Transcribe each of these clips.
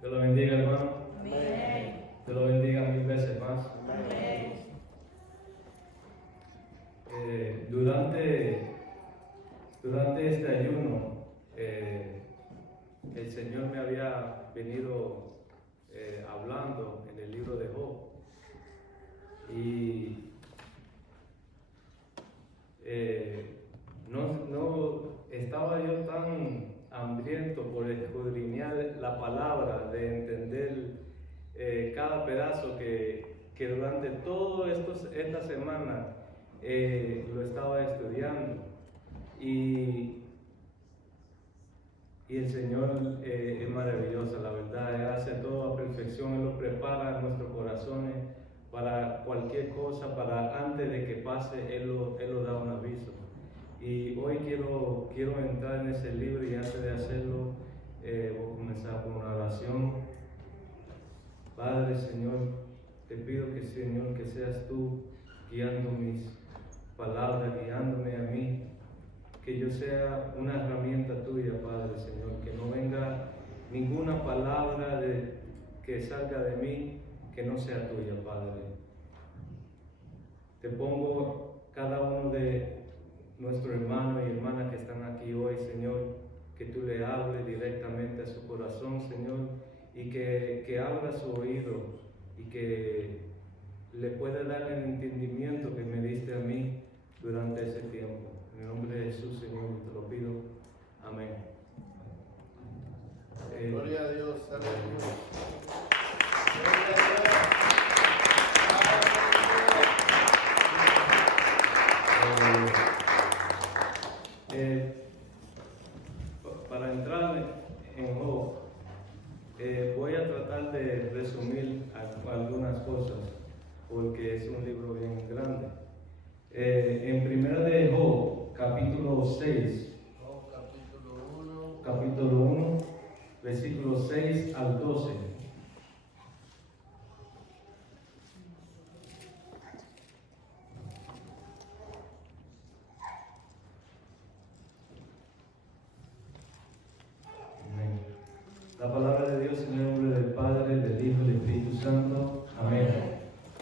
Dios lo bendiga, hermano. Amén. Dios lo bendiga mil veces más. Amén. Durante este ayuno, el Señor me había venido hablando en el libro de Job. Y no estaba yo tan hambriento por escudriñar la palabra, de entender cada pedazo que durante toda esta semana lo estaba estudiando. Y el Señor es maravilloso, la verdad. Él hace todo a perfección, Él lo prepara en nuestros corazones para cualquier cosa, para antes de que pase, Él lo da un aviso. Y hoy quiero entrar en ese libro, y antes de hacerlo voy a comenzar con una oración. Padre, Señor, te pido Señor, que seas tú guiando mis palabras, guiándome a mí, que yo sea una herramienta tuya, Padre, Señor, que no venga ninguna palabra que salga de mí que no sea tuya, Padre. Te pongo cada uno de nuestros hermanos y hermanas que están aquí hoy, Señor, que tú le hables directamente a su corazón, Señor, y que abra su oído y que le pueda dar el entendimiento que me diste a mí durante ese tiempo. En el nombre de Jesús, Señor, te lo pido. Amén. Gloria a Dios, aleluya. Para entrar en Job, voy a tratar de resumir algunas cosas, porque es un libro bien grande. En primera de Job, capítulo 6, capítulo 1, versículos 6 al 12. Amén. La palabra de Dios en el nombre del Padre, del Hijo y del Espíritu Santo. Amén.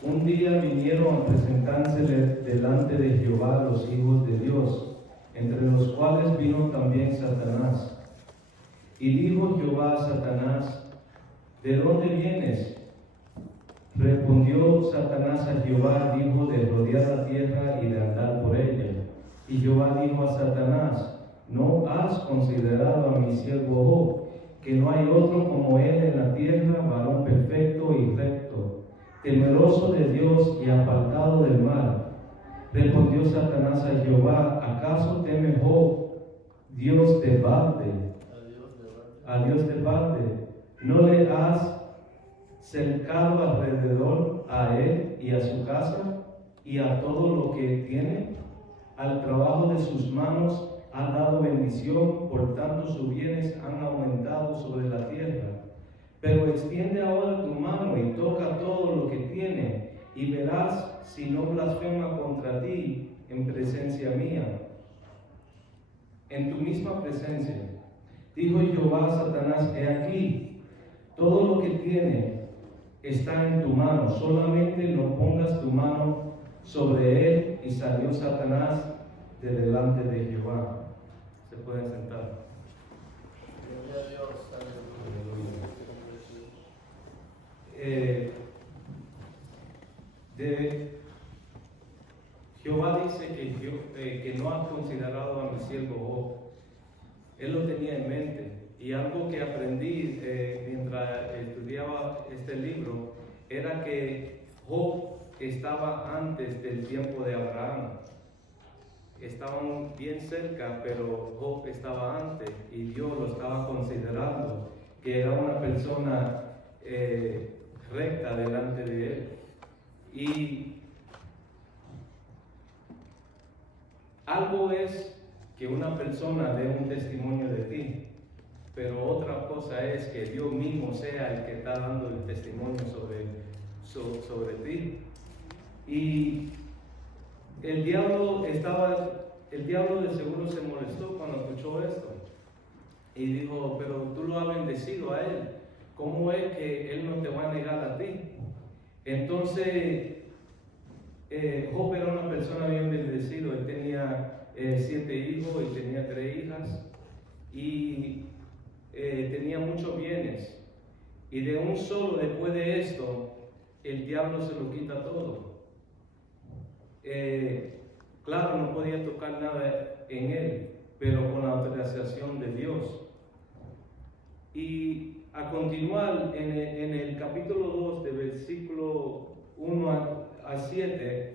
Un día vinieron a presentarse delante de Jehová los hijos de Dios, entre los cuales vino también Satanás. Y dijo Jehová a Satanás: ¿de dónde vienes? Respondió Satanás a Jehová: dijo, de rodear la tierra y de andar por ella. Y Jehová dijo a Satanás: ¿no has considerado a mi siervo Job, que no hay otro como él en la tierra, varón perfecto y recto, temeroso de Dios y apartado del mal? Respondió Satanás a Jehová: ¿acaso teme Job Dios de balde? A Dios de balde. ¿No le has cercado alrededor a él y a su casa y a todo lo que tiene? Al trabajo de sus manos ha dado bendición, por tanto sus bienes han aumentado sobre la tierra. Pero extiende ahora tu mano y toca todo lo que tiene, y verás si no blasfema contra ti en presencia mía, en tu misma presencia. Dijo Jehová a Satanás: he aquí, todo lo que tiene está en tu mano, solamente no pongas tu mano sobre él. Y salió Satanás de delante de Jehová. Se pueden sentar. Gloria a Dios, aleluya. Jehová dice que no ha considerado a mi siervo Job. Él lo tenía en mente. Y algo que aprendí mientras estudiaba este libro era que Job estaba antes del tiempo de Abraham. Estaban bien cerca, pero Job estaba antes y Dios lo estaba considerando, que era una persona recta delante de él. Y algo es que una persona dé un testimonio de ti, pero otra cosa es que Dios mismo sea el que está dando el testimonio sobre ti. Y el diablo de seguro se molestó cuando escuchó esto y dijo: pero tú lo has bendecido a él, ¿cómo es que Él no te va a negar a ti? Entonces, Job era una persona bien bendecido. Él tenía 7 hijos y tenía 3 hijas y tenía muchos bienes. Y de un solo, después de esto, el diablo se lo quita todo. Claro, no podía tocar nada en él, pero con la autorización de Dios. Y a continuar, en el capítulo 2, de versículo 1 a 7,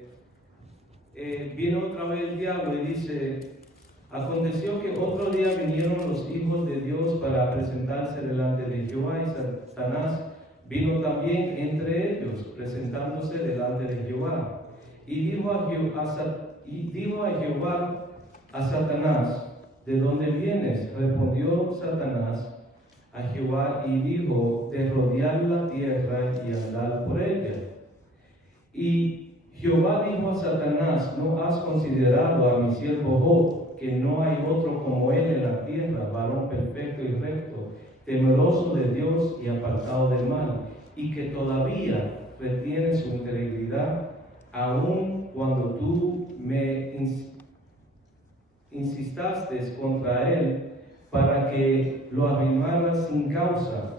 viene otra vez el diablo y dice: aconteció que otro día vinieron los hijos de Dios para presentarse delante de Jehová, y Satanás vino también entre ellos, presentándose delante de Jehová. Y dijo a Jehová a Satanás: ¿de dónde vienes? Respondió Satanás a Jehová y dijo: de rodear la tierra y andar por ella. Y Jehová dijo a Satanás: ¿no has considerado a mi siervo Job, que no hay otro como él en la tierra, varón perfecto y recto, temeroso de Dios y apartado del mal, y que todavía retiene su integridad, aun cuando tú me insistaste contra él para que lo arruinaras sin causa?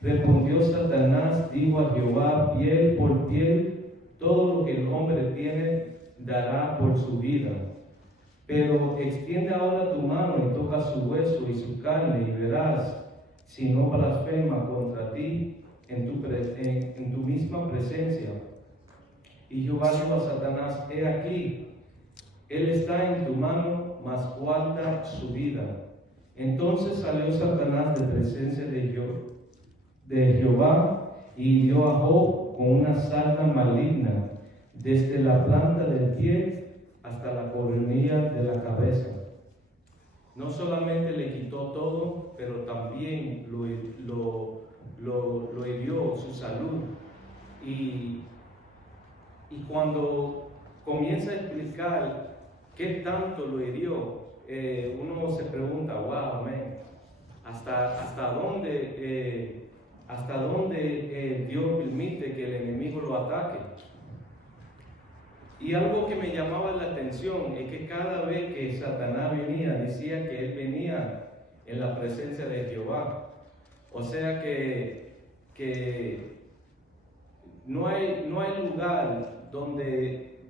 Respondió Satanás, dijo a Jehová: piel por piel, todo lo que el hombre tiene dará por su vida. Pero extiende ahora tu mano y toca su hueso y su carne, y verás si no blasfema contra ti en tu misma presencia. Y Jehová dijo a Satanás: he aquí, él está en tu mano, mas guarda su vida. Entonces salió Satanás de presencia de Jehová y hirió a Job con una sarna maligna, desde la planta del pie hasta la coronilla de la cabeza. No solamente le quitó todo, pero también lo hirió su salud. Y cuando comienza a explicar qué tanto lo hirió, uno se pregunta: wow, man, ¿hasta dónde Dios permite que el enemigo lo ataque? Y algo que me llamaba la atención es que cada vez que Satanás venía, decía que él venía en la presencia de Jehová. O sea que no hay lugar donde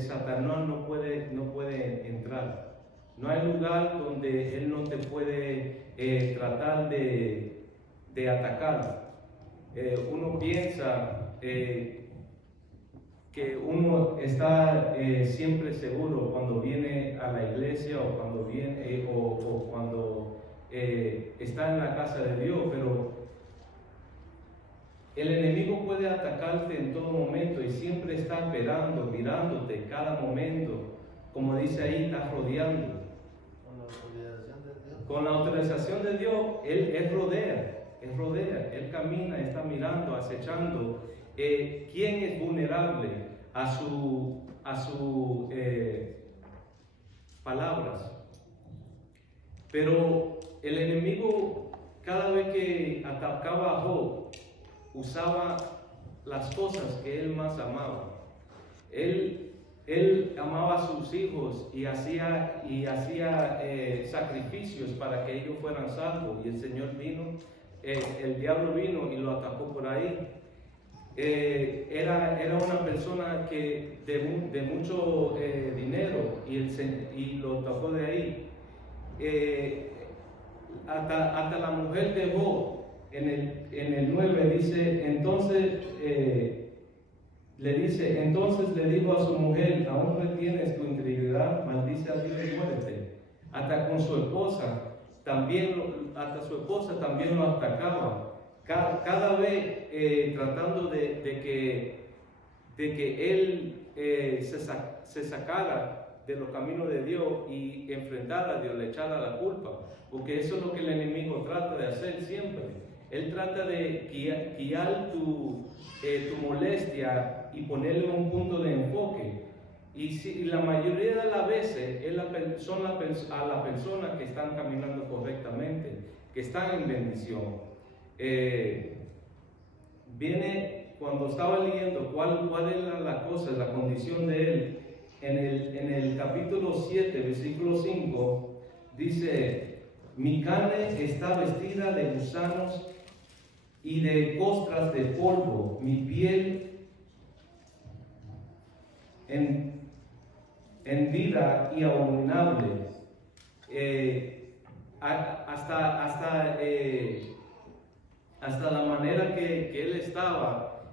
Satanás no puede entrar. No hay lugar donde él no te puede tratar de atacar. Uno piensa que uno está siempre seguro cuando viene a la iglesia o cuando viene o cuando está en la casa de Dios, pero el enemigo puede atacarte en todo momento y siempre está esperando, mirándote cada momento. Como dice ahí, está rodeando. Con la autorización de Dios, Él rodea, Él camina, está mirando, acechando. ¿Quién es vulnerable a sus palabras? Pero el enemigo, cada vez que atacaba a Job, usaba las cosas que él más amaba. Él amaba a sus hijos y hacía sacrificios para que ellos fueran salvos. Y el Señor vino, el diablo vino y lo atacó por ahí. Era una persona que de mucho dinero y lo atacó de ahí. Hasta la mujer de Job, en el 9 dice, entonces le dijo a su mujer: ¿aún retienes tu integridad? Maldice a Dios y muérete. Hasta su esposa también lo atacaba. Cada vez tratando de que él se sacara de los caminos de Dios y enfrentara a Dios, le echara la culpa, porque eso es lo que el enemigo trata de hacer siempre. Él trata de guiar tu molestia y ponerle un punto de enfoque. Y la mayoría de las veces son a las personas que están caminando correctamente, que están en bendición. viene cuando estaba leyendo cuál era la cosa, la condición de él. En el capítulo 7, versículo 5, dice: mi carne está vestida de gusanos y de costras de polvo, mi piel hendida y abominable. Hasta la manera que él estaba,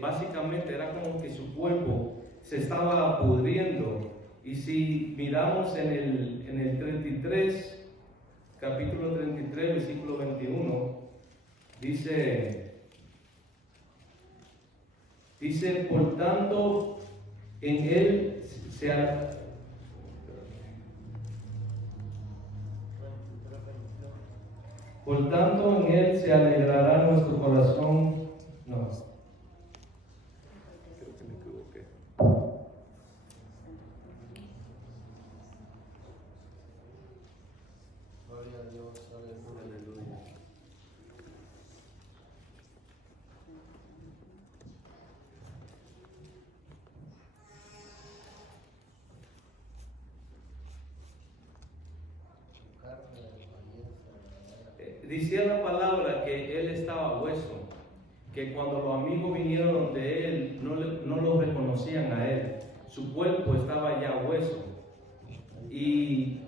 básicamente era como que su cuerpo se estaba pudriendo. Y si miramos en el 33, capítulo 33, versículo 21, dice, por tanto, en él se alegrará nuestro corazón. No. Creo que me equivoqué. Gloria a Dios, aleluya. Decía la palabra que él estaba hueso, que cuando los amigos vinieron donde él, no lo reconocían a él. Su cuerpo estaba ya hueso. Y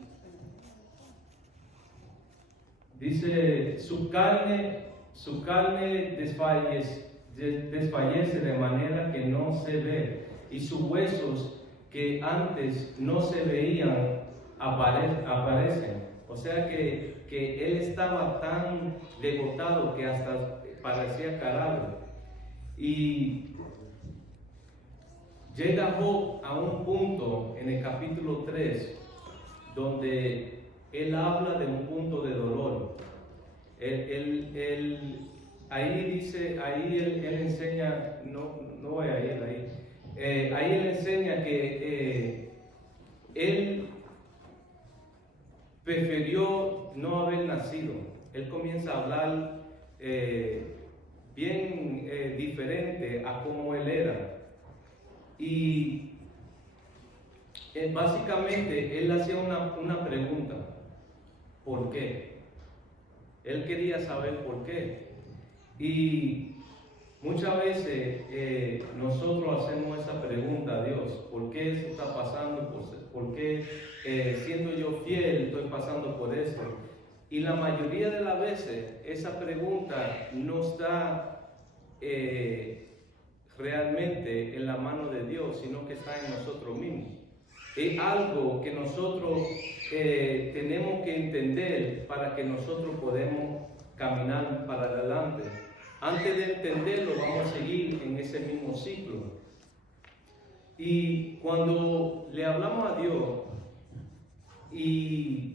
dice, su carne desfallece de manera que no se ve, y sus huesos que antes no se veían aparecen. O sea que él estaba tan devotado que hasta parecía cadáver. Y llega Job a un punto en el capítulo 3 donde él habla de un punto de dolor. Ahí él enseña, no voy a ir ahí. Ahí él enseña que él prefirió no haber nacido. Él comienza a hablar bien diferente a cómo él era. Y básicamente él hacía una pregunta: ¿por qué? Él quería saber por qué. Y muchas veces nosotros hacemos esa pregunta a Dios: ¿por qué esto está pasando? ¿Por qué siendo yo fiel estoy pasando por esto? Y la mayoría de las veces esa pregunta no está realmente en la mano de Dios, sino que está en nosotros mismos. Es algo que nosotros tenemos que entender para que nosotros podamos caminar para adelante. Antes de entenderlo, vamos a seguir en ese mismo ciclo. Y cuando le hablamos a Dios y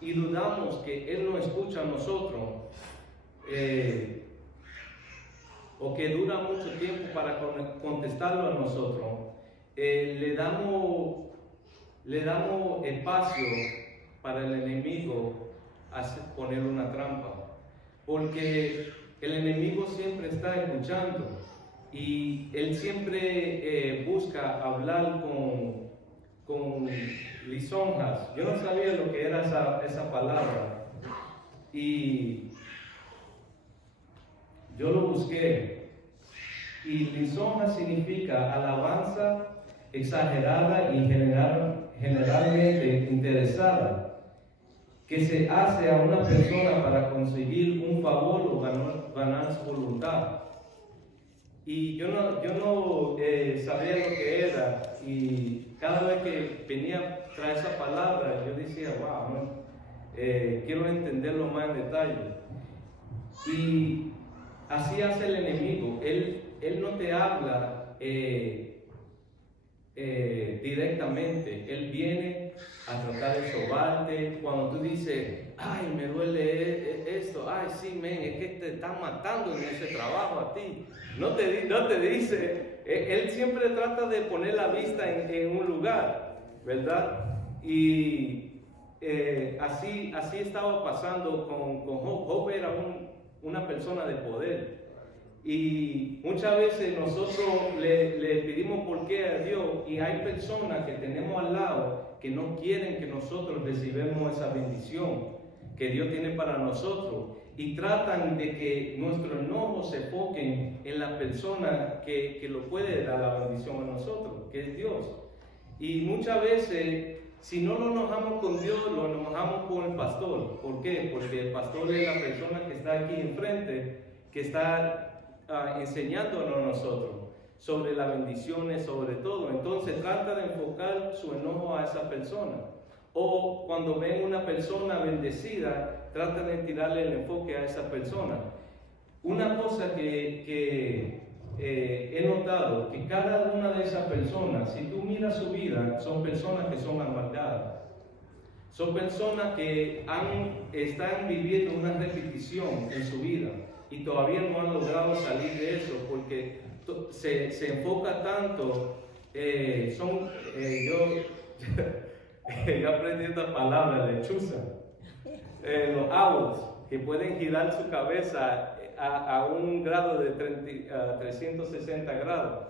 dudamos que Él no escucha a nosotros, o que dura mucho tiempo para contestarlo a nosotros, le damos espacio para el enemigo poner una trampa, porque el enemigo siempre está escuchando y él siempre busca hablar con lisonjas. Yo no sabía lo que era esa palabra y yo lo busqué. Y lisonja significa alabanza exagerada y generalmente interesada, que se hace a una persona para conseguir un favor o ganar su voluntad. Y yo no sabía lo que era, y cada vez que venía tras esa palabra yo decía, wow, ¿no? Quiero entenderlo más en detalle. Y así hace el enemigo. Él no te habla directamente. Él viene a tratar de sobarte. Cuando tú dices, ay, me duele esto, ay, sí, men, es que te están matando en ese trabajo a ti. No te dice, él siempre trata de poner la vista en un lugar, ¿verdad? Y así estaba pasando con Job. Job era una persona de poder. Y muchas veces nosotros le pedimos por qué a Dios, y hay personas que tenemos al lado que no quieren que nosotros recibamos esa bendición que Dios tiene para nosotros, y tratan de que nuestro enojo se enfoque en la persona que lo puede dar la bendición a nosotros, que es Dios. Y muchas veces, si no nos enojamos con Dios, lo enojamos con el pastor. ¿Por qué? Porque el pastor es la persona que está aquí enfrente, que está enseñándonos a nosotros sobre las bendiciones, sobre todo. Entonces trata de enfocar su enojo a esa persona. O cuando ven una persona bendecida, trata de tirarle el enfoque a esa persona. Una cosa que he notado, que cada una de esas personas, si tú miras su vida, son personas que son amargadas. Son personas que están viviendo una repetición en su vida y todavía no han logrado salir de eso, porque se enfoca tanto, yo aprendí esta palabra, lechuza, los owls, que pueden girar su cabeza a un grado de 360 grados,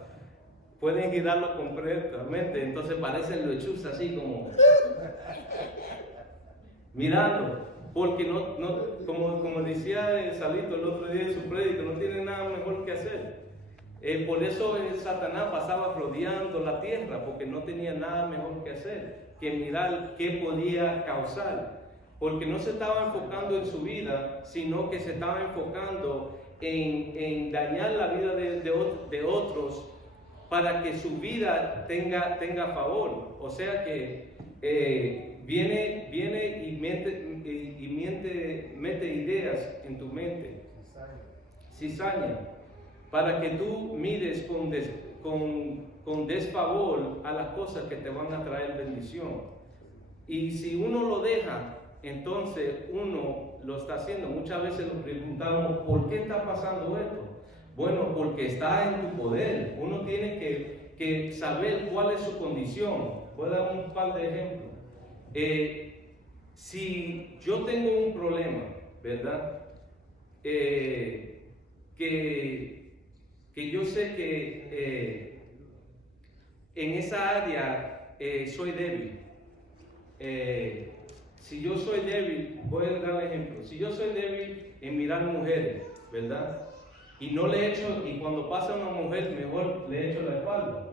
pueden girarlo completamente, entonces parecen lechuzas así como mirando. Porque como decía Salito el otro día en su prédica, no tiene nada mejor que hacer. Por eso Satanás pasaba rodeando la tierra, porque no tenía nada mejor que hacer que mirar qué podía causar. Porque no se estaba enfocando en su vida, sino que se estaba enfocando en dañar la vida de otros para que su vida tenga favor. O sea que viene y mete ideas en tu mente, cizaña, para que tú mires con desfavor a las cosas que te van a traer bendición. Y si uno lo deja, entonces uno lo está haciendo. Muchas veces nos preguntamos, ¿por qué está pasando esto? Bueno, porque está en tu poder. Uno tiene que saber cuál es su condición. Voy a dar un par de ejemplos. Si yo tengo un problema, ¿verdad? Que yo sé que en esa área soy débil. Si yo soy débil, voy a dar un ejemplo. Si yo soy débil en mirar mujeres, ¿verdad? Y no le echo, y cuando pasa una mujer, mejor le echo la espalda,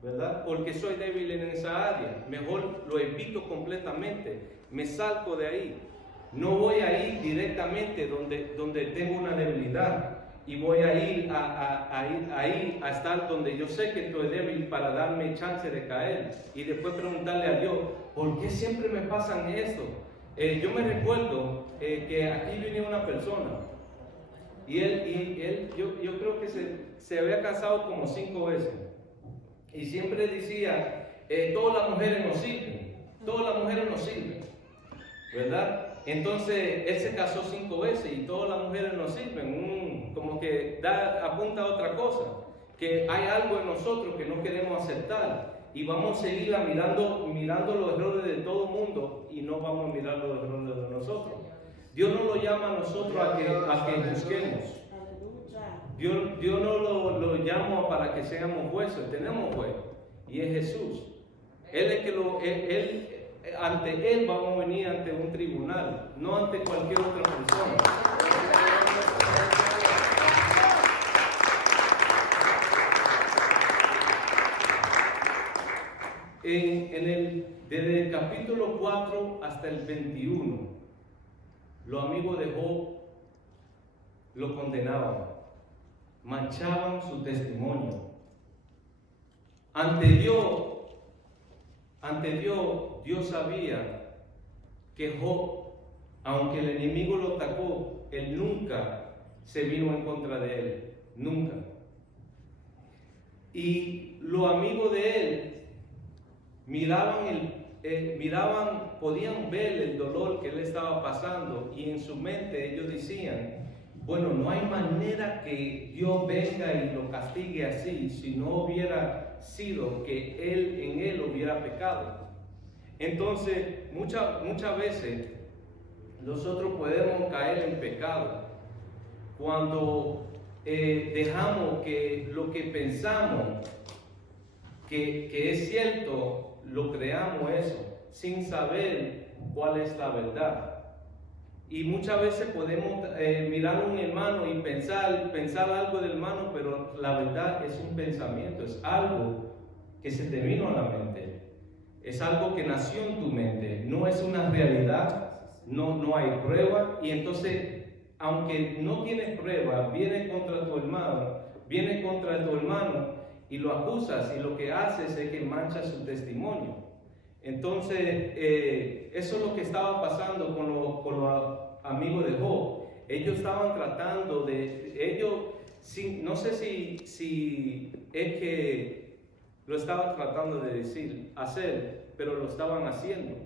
¿verdad? Porque soy débil en esa área. Mejor lo evito completamente. Me salgo de ahí. No voy a ir directamente donde tengo una debilidad. Y voy a ir a estar donde yo sé que estoy débil para darme chance de caer. Y después preguntarle a Dios, ¿por qué siempre me pasan esto? Yo me recuerdo que aquí venía una persona. Y él yo creo que se había casado como 5 veces. Y siempre decía, todas las mujeres nos sirven, todas las mujeres nos sirven, ¿verdad? Entonces él se casó 5 veces y todas las mujeres nos sirven, como que apunta a otra cosa, que hay algo en nosotros que no queremos aceptar y vamos a seguir mirando los errores de todo el mundo y no vamos a mirar los errores de nosotros. Dios no lo llama a nosotros a que busquemos. Dios no lo llama para que seamos jueces, tenemos juez, y es Jesús. Él es que ante Él vamos a venir ante un tribunal, no ante cualquier otra persona. Desde el capítulo 4 hasta el 21, los amigos de Job lo condenaban, manchaban su testimonio. Ante Dios, Dios sabía que Job, aunque el enemigo lo atacó, él nunca se vino en contra de él, nunca. Y los amigos de él podían ver el dolor que él estaba pasando, y en su mente ellos decían, bueno, no hay manera que Dios venga y lo castigue así si no hubiera sido que en él hubiera pecado. Entonces, muchas veces nosotros podemos caer en pecado cuando dejamos que lo que pensamos que es cierto, lo creamos eso, sin saber cuál es la verdad. Y muchas veces podemos mirar a un hermano y pensar algo del hermano, pero la verdad es un pensamiento, es algo que se te vino a la mente, es algo que nació en tu mente, no es una realidad, no hay prueba. Y entonces, aunque no tienes prueba, viene contra tu hermano y lo acusas, y lo que haces es que mancha su testimonio. Entonces, eso es lo que estaba pasando con los amigos de Job. Ellos estaban tratando no sé si es que lo estaban tratando de hacer, pero lo estaban haciendo.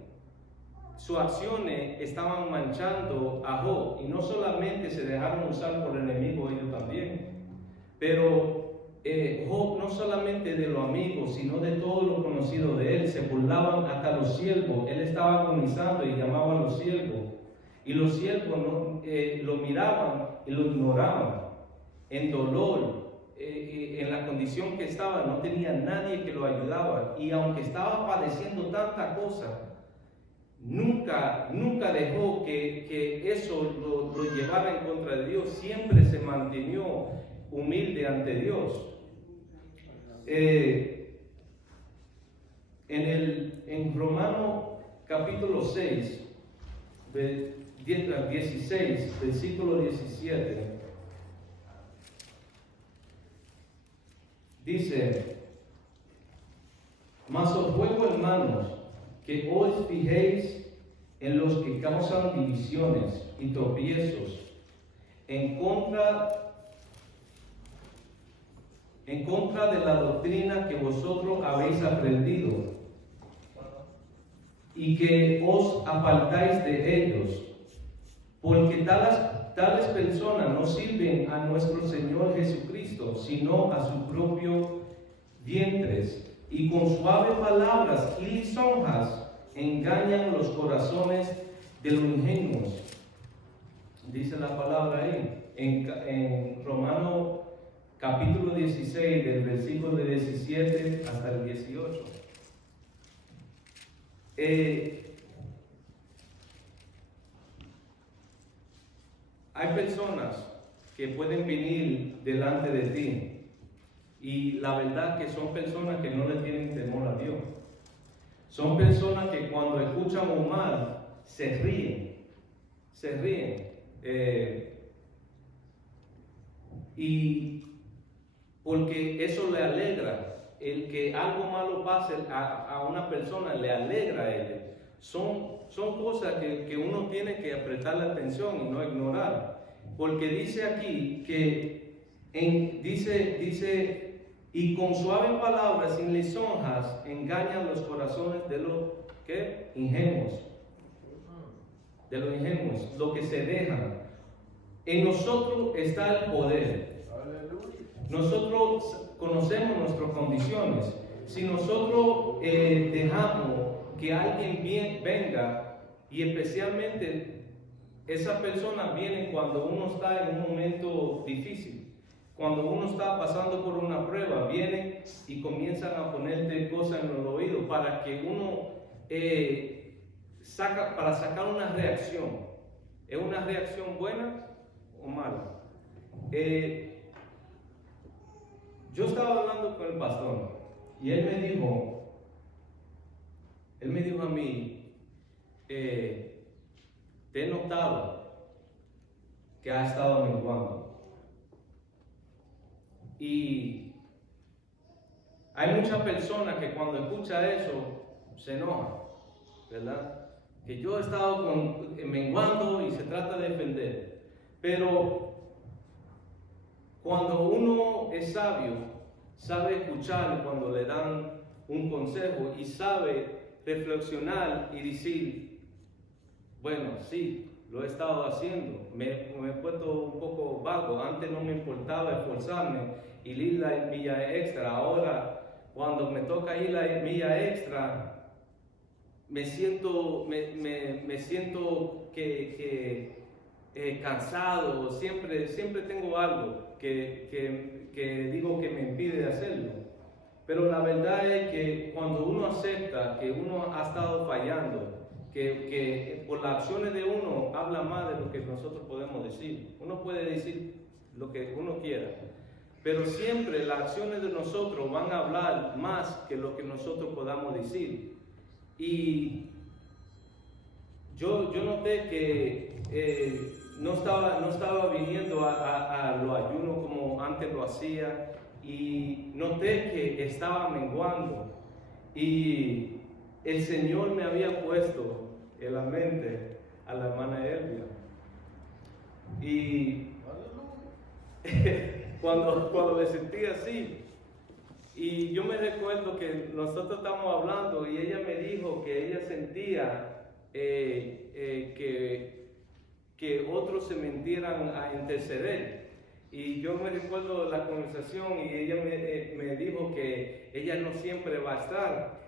Sus acciones estaban manchando a Job, y no solamente se dejaron usar por el enemigo, ellos también. Pero Job, no solamente de los amigos, sino de todos los conocidos de él, se burlaban hasta los siervos. Él estaba agonizando y llamaban a los siervos, y los siervos lo miraban y lo ignoraban. En dolor, en la condición que estaba, no tenía nadie que lo ayudaba, y aunque estaba padeciendo tanta cosa, nunca dejó que eso lo llevara en contra de Dios. Siempre se mantuvo humilde ante Dios. En Romanos capítulo 6, 16, versículo 17, dice: mas os ruego, hermanos, que os fijéis en los que causan divisiones y tropiezos en contra de la doctrina que vosotros habéis aprendido, y que os apartáis de ellos, porque tales personas no sirven a nuestro Señor Jesucristo, sino a sus propios vientres, y con suaves palabras y lisonjas engañan los corazones de los ingenuos. Dice la palabra ahí, en Romanos capítulo 16, del versículo de 17 hasta el 18. Hay personas que pueden venir delante de ti, y la verdad que son personas que no le tienen temor a Dios. Son personas que cuando escuchan un mal se ríen. Y porque eso le alegra. El que algo malo pase a una persona le alegra a ella. Son cosas que uno tiene que prestar la atención y no ignorar. Porque dice aquí que dice y con suaves palabras y lisonjas engañan los corazones de los ingenuos. De los ingenuos, lo que se dejan. En nosotros está el poder. Nosotros conocemos nuestras condiciones. Si nosotros dejamos que alguien venga, y especialmente esa persona viene cuando uno está en un momento difícil, cuando uno está pasando por una prueba, vienen y comienzan a ponerte cosas en el oído para que uno para sacar una reacción. ¿Es una reacción buena o mala? Yo estaba hablando con el pastor y él me dijo a mí, te he notado que ha estado menguando. Y hay muchas personas que cuando escuchan eso se enojan, ¿verdad? Que yo he estado menguando y se trata de defender. Pero cuando uno es sabio, sabe escuchar cuando le dan un consejo y sabe reflexionar y decir, bueno, sí, lo he estado haciendo, me he puesto un poco vago, antes no me importaba esforzarme y ir la milla extra, ahora cuando me toca ir la milla extra, me siento que cansado, siempre tengo algo que digo que me impide hacerlo. Pero la verdad es que cuando uno acepta que uno ha estado fallando, que por las acciones de uno habla más de lo que nosotros podemos decir. Uno puede decir lo que uno quiera, pero siempre las acciones de nosotros van a hablar más que lo que nosotros podamos decir. Y yo noté que no estaba viniendo a los ayunos como antes lo hacía, y noté que estaba menguando, y el Señor me había puesto en la mente a la hermana Elvia. Y cuando me sentí así, y yo me recuerdo que nosotros estábamos hablando y ella me dijo que ella sentía que otros se metieran a interceder. Y yo me recuerdo la conversación y ella me dijo que ella no siempre va a estar.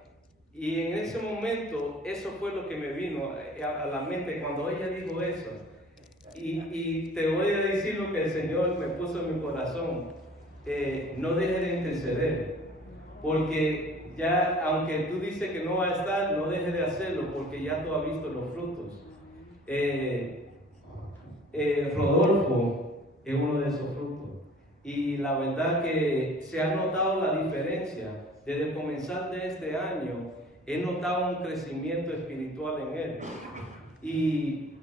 Y en ese momento, eso fue lo que me vino a la mente cuando ella dijo eso. Y te voy a decir lo que el Señor me puso en mi corazón. No dejes de interceder. Porque ya, aunque tú dices que no va a estar, no dejes de hacerlo porque ya tú has visto los frutos. Rodolfo es uno de esos frutos. Y la verdad que se ha notado la diferencia. Desde comenzar de este año, he notado un crecimiento espiritual en él. Y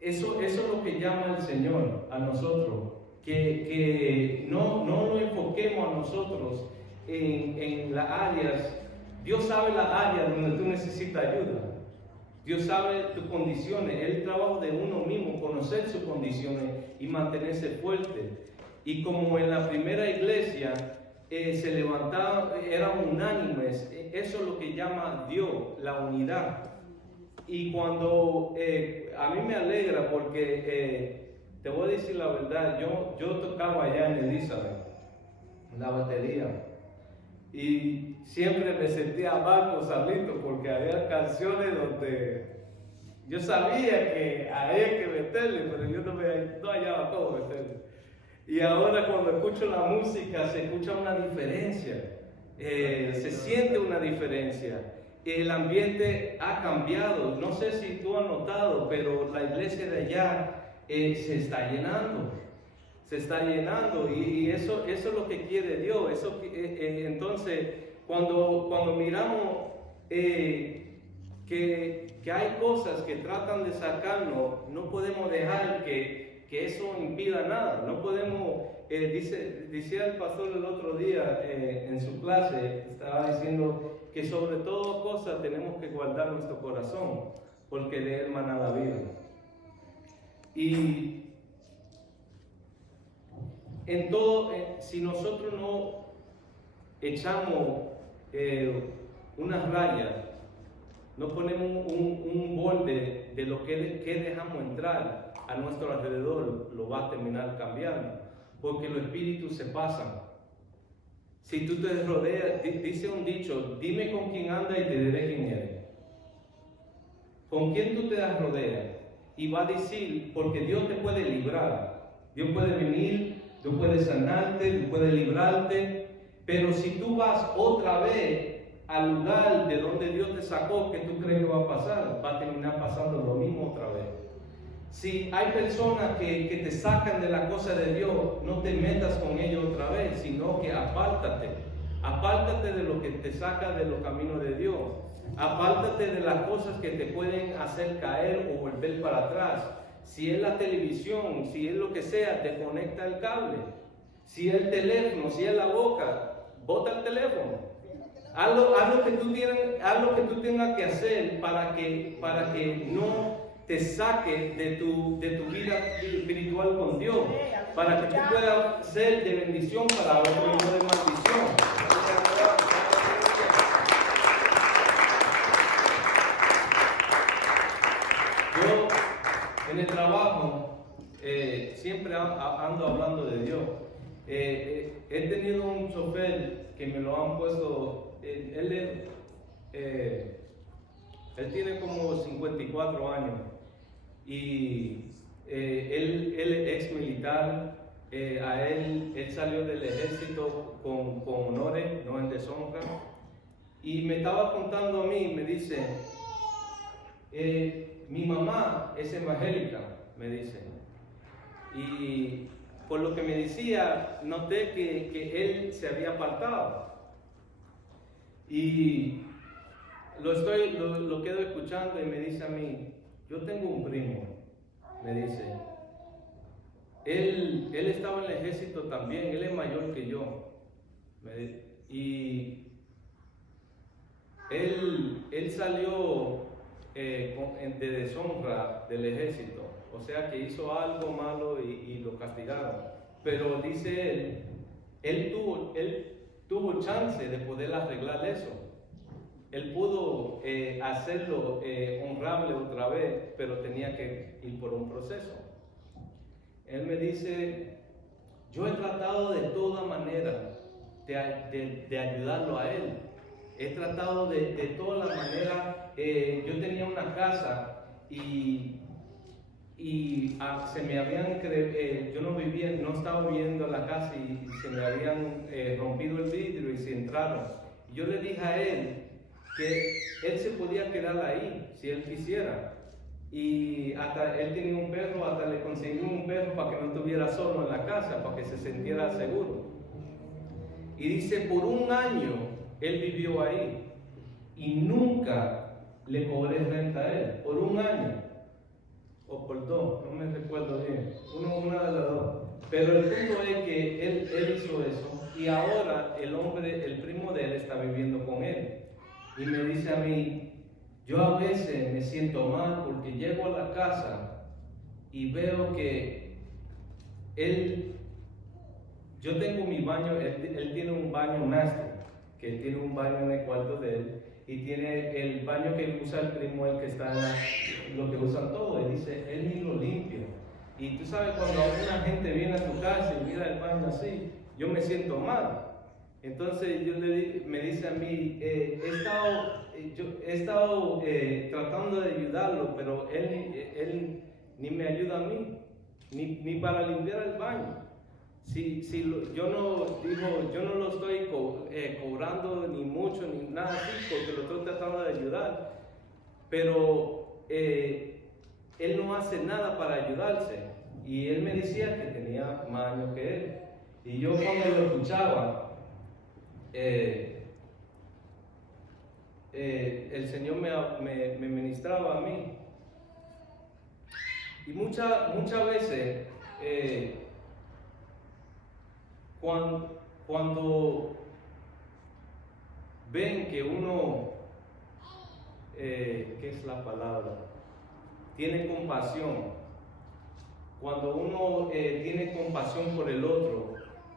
eso es lo que llama el Señor a nosotros. Que no lo enfoquemos a nosotros en las áreas. Dios sabe las áreas donde tú necesitas ayuda. Dios sabe tus condiciones. Es el trabajo de uno mismo, conocer sus condiciones y mantenerse fuerte. Y como en la primera iglesia se levantaban, eran unánimes, eso es lo que llama Dios, la unidad. Y cuando a mí me alegra porque te voy a decir la verdad, yo tocaba allá en Elizabeth, la batería. Y siempre me sentía mal con Salito porque había canciones donde yo sabía que había que meterle, pero yo no hallaba cómo meterle. Y ahora cuando escucho la música se escucha una diferencia, se siente una diferencia. El ambiente ha cambiado, no sé si tú has notado, pero la iglesia de allá se está llenando. Se está llenando y eso es lo que quiere Dios. Entonces, cuando miramos que hay cosas que tratan de sacarnos, no podemos dejar que eso impida nada. No podemos, decía el pastor el otro día en su clase, estaba diciendo que sobre todo cosas tenemos que guardar nuestro corazón, porque de él mana la vida. Y en todo, si nosotros no echamos unas rayas, no ponemos un borde de lo que dejamos entrar a nuestro alrededor, lo va a terminar cambiando, porque los espíritus se pasan. Si tú te rodeas, dice un dicho, dime con quién andas y te diré quién eres. ¿Con quién tú te rodeas? Y va a decir, porque Dios te puede librar, Dios puede venir, Dios puede sanarte, Dios puede librarte, pero si tú vas otra vez al lugar de donde Dios te sacó, ¿qué tú crees que va a pasar? Va a terminar pasando lo mismo otra vez. Si hay personas que te sacan de la cosa de Dios, no te metas con ellos otra vez, sino que apártate de lo que te saca de los caminos de Dios. Apártate de las cosas que te pueden hacer caer o volver para atrás. Si es la televisión, si es lo que sea, desconecta el cable. Si es el teléfono, si es la boca, bota el teléfono. Haz lo que tú tengas que hacer para que no te saque de tu vida espiritual con Dios, para que tú puedas ser de bendición para otros y no de maldición. Yo en el trabajo siempre ando hablando de Dios. He tenido un chofer que me lo han puesto, él tiene como 54 años y él es ex militar. Él salió del ejército con honores, no en deshonra. Y me estaba contando a mí, me dice, mi mamá es evangélica, me dice. Y por lo que me decía, noté que él se había apartado. Y lo quedo escuchando y me dice a mí, yo tengo un primo, me dice. Él estaba en el ejército también, él es mayor que yo. Y él salió de deshonra del ejército, o sea que hizo algo malo y lo castigaron. Pero dice él tuvo chance de poder arreglar eso. Él pudo hacerlo honrable otra vez, pero tenía que ir por un proceso. Él me dice, yo he tratado de toda manera de ayudarlo a él. He tratado de todas las maneras. Yo tenía una casa y se me habían, yo no estaba viviendo en la casa y se me habían rompido el vidrio y se entraron. Yo le dije a él que él se podía quedar ahí si él quisiera. Y hasta él tenía un perro, hasta le conseguí un perro para que no estuviera solo en la casa, para que se sintiera seguro. Y dice, por un año él vivió ahí y nunca le cobré renta a él, por un año, o por dos, no me recuerdo bien, una de las dos. Pero el punto es que él hizo eso y ahora el primo de él está viviendo con él. Y me dice a mí, yo a veces me siento mal porque llego a la casa y veo que yo tengo mi baño, él tiene un baño master, que él tiene un baño en el cuarto de él, y tiene el baño que usa el primo, el que está lo que usan todos, y dice, él ni lo limpia. Y tú sabes, cuando alguna gente viene a tu casa y mira el baño así, yo me siento mal. Entonces me dice a mí, he estado tratando de ayudarlo, pero él ni me ayuda a mí, ni para limpiar el baño. Yo no lo estoy cobrando ni mucho ni nada así, porque lo estoy tratando de ayudar, pero él no hace nada para ayudarse. Y él me decía que tenía más años que él. Y yo cuando lo escuchaba, el Señor me ministraba a mí. Y muchas veces, cuando ven que uno, ¿qué es la palabra? Tiene compasión. Cuando uno tiene compasión por el otro,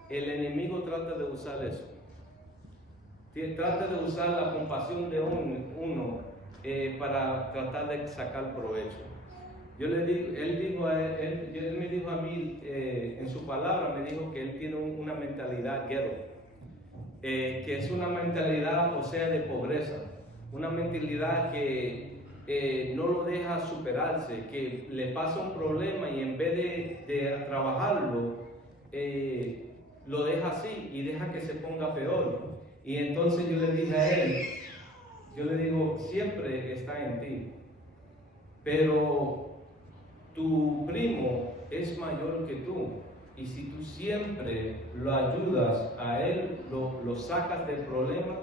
el enemigo trata de usar eso. Trata de usar la compasión de uno para tratar de sacar provecho. Él me dijo a mí, en su palabra, me dijo que él tiene una mentalidad ghetto, que es una mentalidad, o sea, de pobreza, una mentalidad que no lo deja superarse, que le pasa un problema y en vez de trabajarlo, lo deja así y deja que se ponga peor. Y entonces yo le dije a él, yo le digo, siempre está en ti, pero tu primo es mayor que tú, y si tú siempre lo ayudas a él, lo sacas del problema,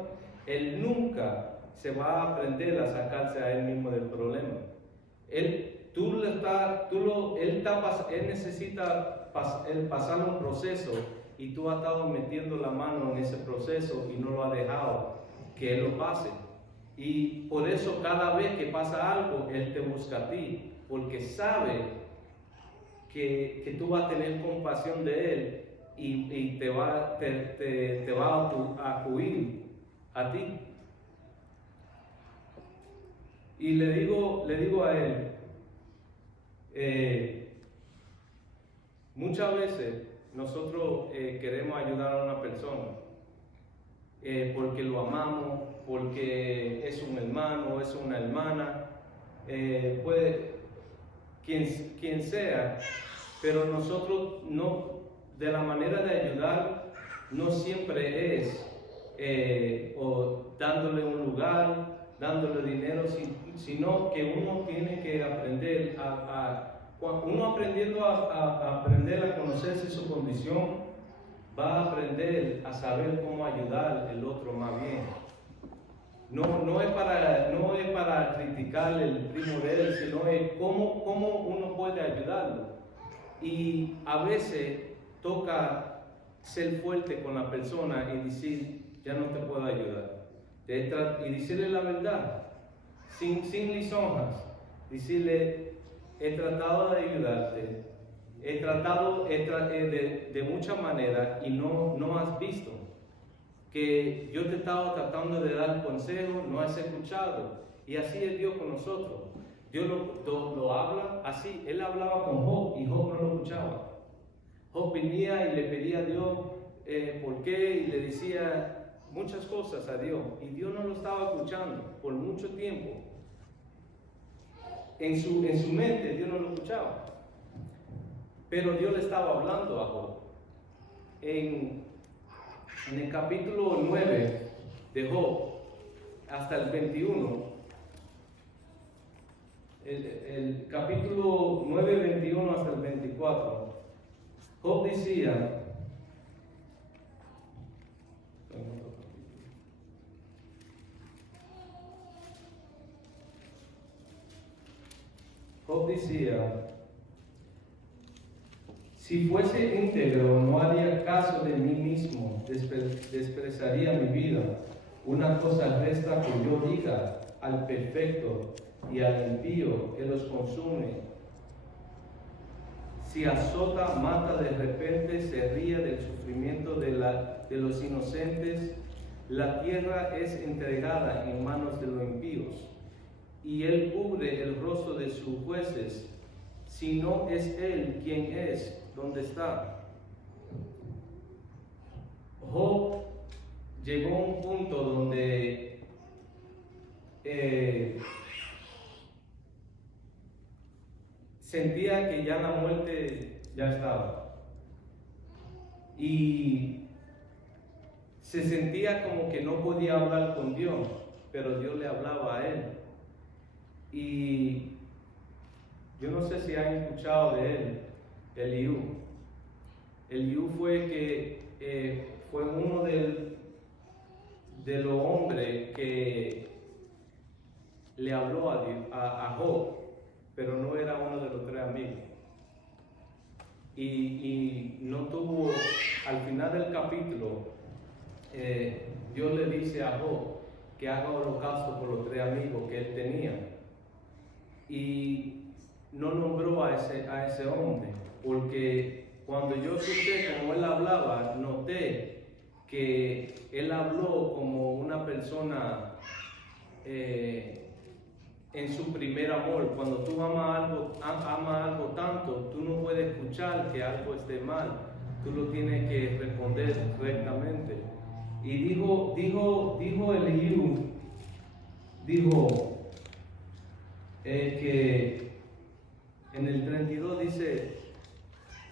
él nunca se va a aprender a sacarse a él mismo del problema. Él necesita pasar un proceso y tú has estado metiendo la mano en ese proceso y no lo has dejado que él lo pase. Y por eso cada vez que pasa algo, él te busca a ti, porque sabe que tú vas a tener compasión de él y te va a acudir a ti. Y le digo a él, muchas veces nosotros queremos ayudar a una persona porque lo amamos, porque es un hermano, es una hermana, quien sea, pero nosotros no, de la manera de ayudar, no siempre es o dándole un lugar, dándole dinero, sino que uno tiene que aprender uno aprendiendo a aprender a conocerse su condición, va a aprender a saber cómo ayudar al otro más bien. No es para criticar el primo de él, sino es cómo uno puede ayudarlo. Y a veces toca ser fuerte con la persona y decir, ya no te puedo ayudar. Y decirle la verdad, sin lisonjas. Decirle, he tratado de ayudarte, he tratado de muchas maneras y no has visto. Que yo te estaba tratando de dar consejo, no has escuchado. Y así es Dios con nosotros. Dios lo habla así. Él hablaba con Job y Job no lo escuchaba. Job venía y le pedía a Dios por qué y le decía muchas cosas a Dios. Y Dios no lo estaba escuchando por mucho tiempo. En su mente Dios no lo escuchaba. Pero Dios le estaba hablando a Job. En el capítulo 9 de Job, hasta el 21, el capítulo 9, 21 hasta el 24, Job decía, si fuese íntegro, no haría caso de mí mismo, desprezaría mi vida. Una cosa resta que yo diga al perfecto y al impío que los consume. Si azota, mata de repente, se ríe del sufrimiento de los inocentes. La tierra es entregada en manos de los impíos, y él cubre el rostro de sus jueces. Si no es él quien es, ¿dónde está? Job llegó a un punto donde sentía que ya la muerte ya estaba. Y se sentía como que no podía hablar con Dios, pero Dios le hablaba a él. Y yo no sé si han escuchado de él, Eliú. Eliú fue uno de los hombres que le habló a Job, pero no era uno de los tres amigos. Y no tuvo, al final del capítulo, Dios le dice a Job que haga holocausto por los tres amigos que él tenía. Y no nombró a ese hombre, porque cuando yo escuché como él hablaba, noté que él habló como una persona en su primer amor. Cuando tú amas algo tanto, tú no puedes escuchar que algo esté mal, tú lo tienes que responder rectamente. Y dijo Eliú, que en el 32 dice,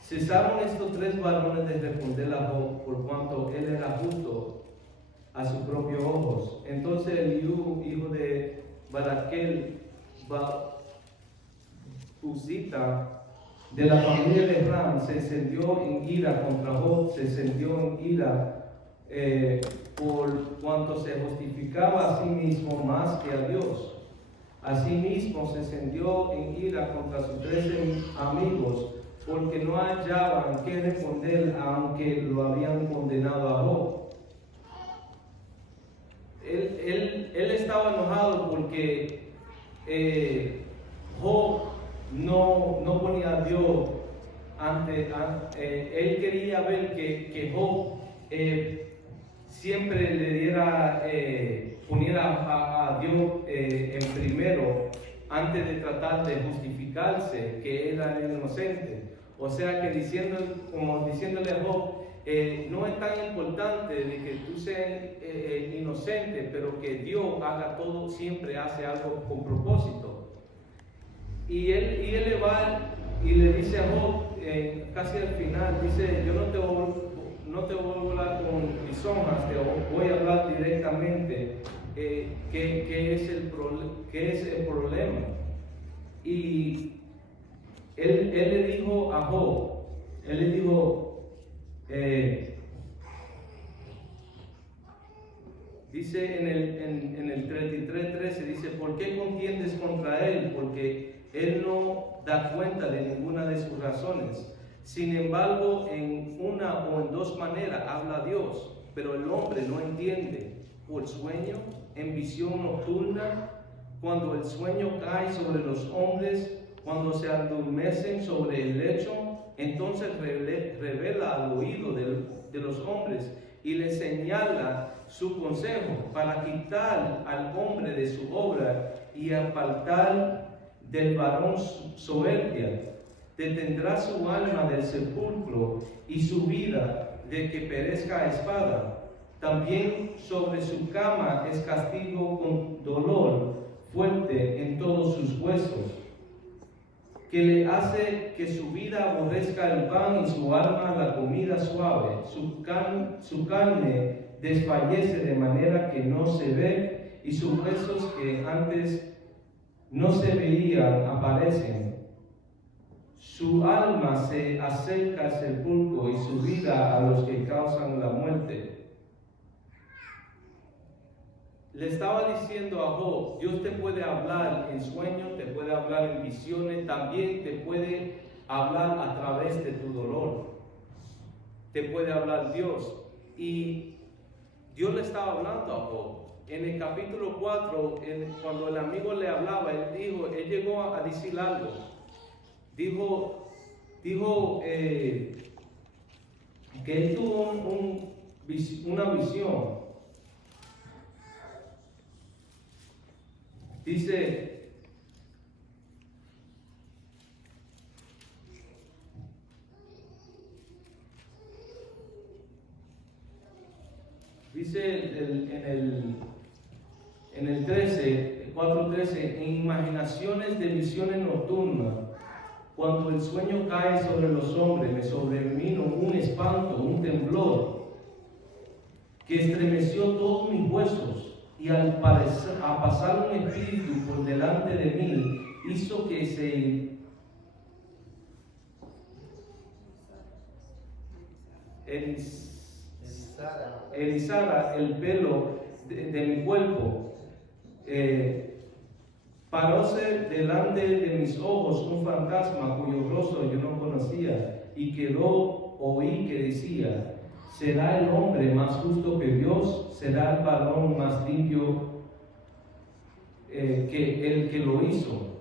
cesaron estos tres varones de responder a Job, por cuanto él era justo a sus propios ojos. Entonces Eliú, hijo de Baraquel Uzita, de la familia de Ram, se encendió en ira contra Job, se encendió en ira por cuanto se justificaba a sí mismo más que a Dios. Asimismo se encendió en ira contra sus 13 amigos, porque no hallaban qué responder, aunque lo habían condenado a Job. Él estaba enojado porque Job no ponía a Dios ante él quería ver que Job siempre le diera, poniera a Dios en primero, antes de tratar de justificarse que era inocente. O sea que diciéndole a Job, no es tan importante de que tú seas inocente, pero que Dios haga todo, siempre hace algo con propósito. Y él le va y le dice a Job, casi al final, dice, yo no te voy a hablar con lisonjas, te voy a hablar directamente qué es el problema. Y él le dijo a Job, dice en el 33:13, dice, ¿por qué contiendes contra él? Porque él no da cuenta de ninguna de sus razones. Sin embargo, en una o en dos maneras habla Dios, pero el hombre no entiende. Por sueño, en visión nocturna, cuando el sueño cae sobre los hombres, cuando se adormecen sobre el lecho, entonces revela al oído de los hombres y le señala su consejo para quitar al hombre de su obra y apartar del varón soberbia. Detendrá su alma del sepulcro y su vida de que perezca a espada. También sobre su cama es castigo con dolor fuerte en todos sus huesos, que le hace que su vida aborrezca el pan y su alma la comida suave. Su carne desfallece de manera que no se ve, y sus huesos que antes no se veían aparecen. Su alma se acerca al sepulcro y su vida a los que causan la muerte. Le estaba diciendo a Job, Dios te puede hablar en sueños, te puede hablar en visiones, también te puede hablar a través de tu dolor. Te puede hablar Dios. Y Dios le estaba hablando a Job. En el capítulo 4, cuando el amigo le hablaba, él llegó a decir algo. Dijo que él tuvo una visión. Dice, en el 4:13, en imaginaciones de visiones nocturnas, cuando el sueño cae sobre los hombres, me sobrevino un espanto, un temblor, que estremeció todos mis huesos. Y a pasar un espíritu por delante de mí, hizo que se erizara el pelo de mi cuerpo. Paróse delante de mis ojos un fantasma cuyo rostro yo no conocía, y oí que decía, ¿será el hombre más justo que Dios? ¿Será el varón más limpio que el que lo hizo?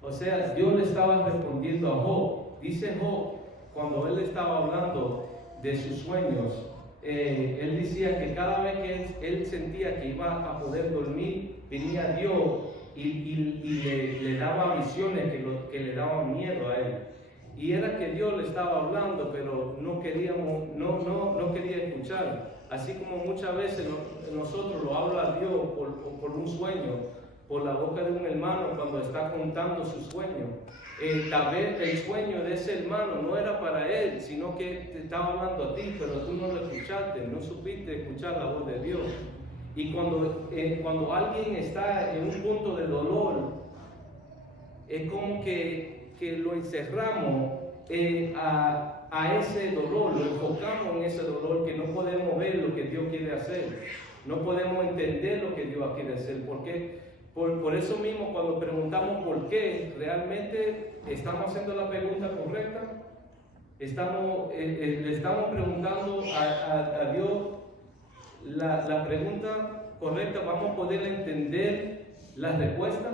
O sea, Dios le estaba respondiendo a Job. Dice Job, cuando él estaba hablando de sus sueños, él decía que cada vez que él sentía que iba a poder dormir, venía Dios y le daba visiones que le daban miedo a él. Y era que Dios le estaba hablando, pero no quería escuchar. Así como muchas veces nosotros lo habla Dios por un sueño, por la boca de un hermano cuando está contando su sueño. Tal vez el sueño de ese hermano no era para él, sino que te estaba hablando a ti, pero tú no lo escuchaste, no supiste escuchar la voz de Dios. Y cuando alguien está en un punto de dolor, es como que lo encerramos a ese dolor, lo enfocamos en ese dolor, que no podemos ver lo que Dios quiere hacer, no podemos entender lo que Dios quiere hacer. ¿Por qué? Por eso mismo, cuando preguntamos por qué, ¿realmente estamos haciendo la pregunta correcta? Le estamos preguntando a Dios la pregunta correcta. ¿Vamos a poder entender la respuesta?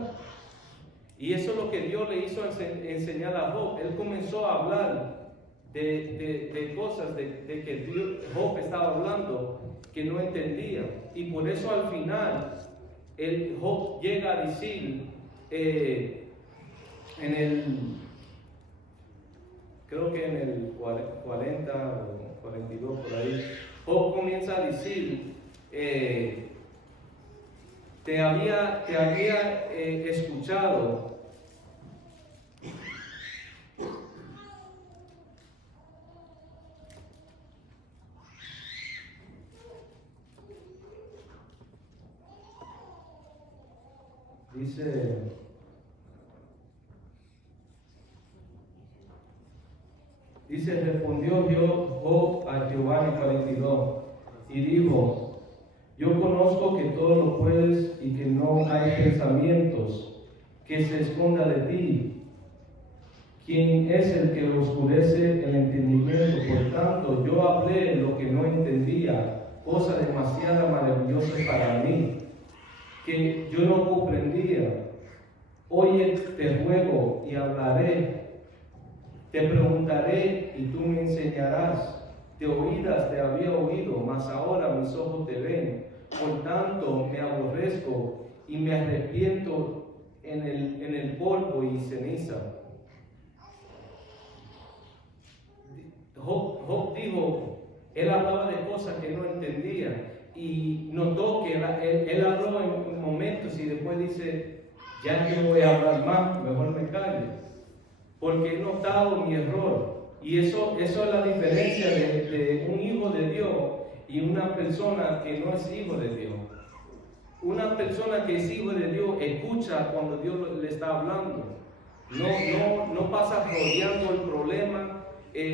Y eso es lo que Dios le hizo enseñar a Job. Él comenzó a hablar de cosas de que Job estaba hablando que no entendía. Y por eso al final, Job llega a decir, creo que en el 40 o 42 por ahí, Job comienza a decir, te había escuchado dice, respondió Job a Jehová en el 42 y dijo, yo conozco que todo lo puedes y que no hay pensamientos que se esconda de ti. ¿Quién es el que oscurece el entendimiento? Por tanto, yo hablé lo que no entendía, cosa demasiado maravillosa para mí, que yo no comprendía. Oye, te ruego y hablaré, te preguntaré y tú me enseñarás. De oídas te había oído, mas ahora mis ojos te ven. Por tanto, me aborrezco y me arrepiento en el polvo y ceniza. Job dijo, él hablaba de cosas que no entendía y notó que él habló en momentos y después dice, ya que no voy a hablar más, mejor me callo, porque he notado mi error. Y eso es la diferencia de un hijo de Dios y una persona que no es hijo de Dios. Una persona que es hijo de Dios escucha cuando Dios le está hablando. No pasa rodeando el problema.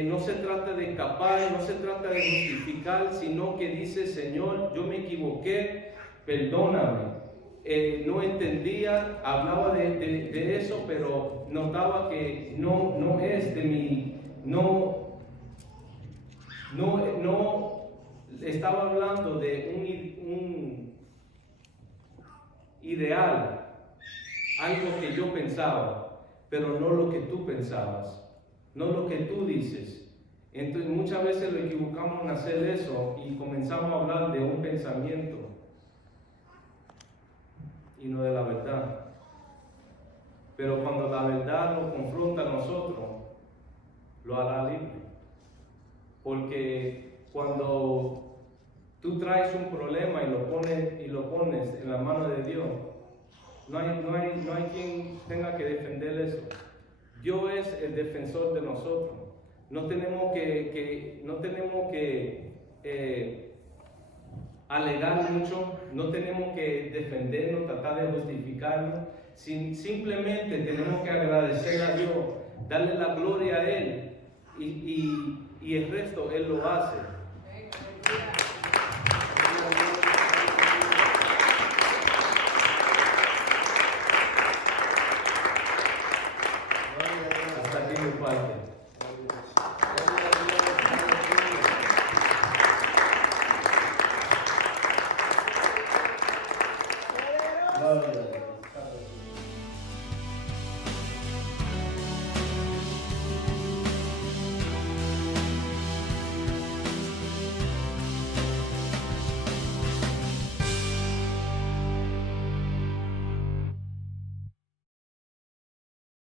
No se trata de escapar, no se trata de justificar, sino que dice, Señor, yo me equivoqué, perdóname. No entendía, hablaba de eso, pero notaba que no es de mí, no estaba hablando de un ideal, algo que yo pensaba, pero no lo que tú pensabas. No lo que tú dices. Entonces muchas veces lo equivocamos en hacer eso y comenzamos a hablar de un pensamiento y no de la verdad. Pero cuando la verdad nos confronta a nosotros, lo hará libre. Porque cuando tú traes un problema y lo pones en la mano de Dios, no hay quien tenga que defender eso. Dios es el defensor de nosotros. No tenemos que alegar mucho, no tenemos que defendernos, tratar de justificarnos. Simplemente tenemos que agradecer a Dios, darle la gloria a Él y el resto Él lo hace.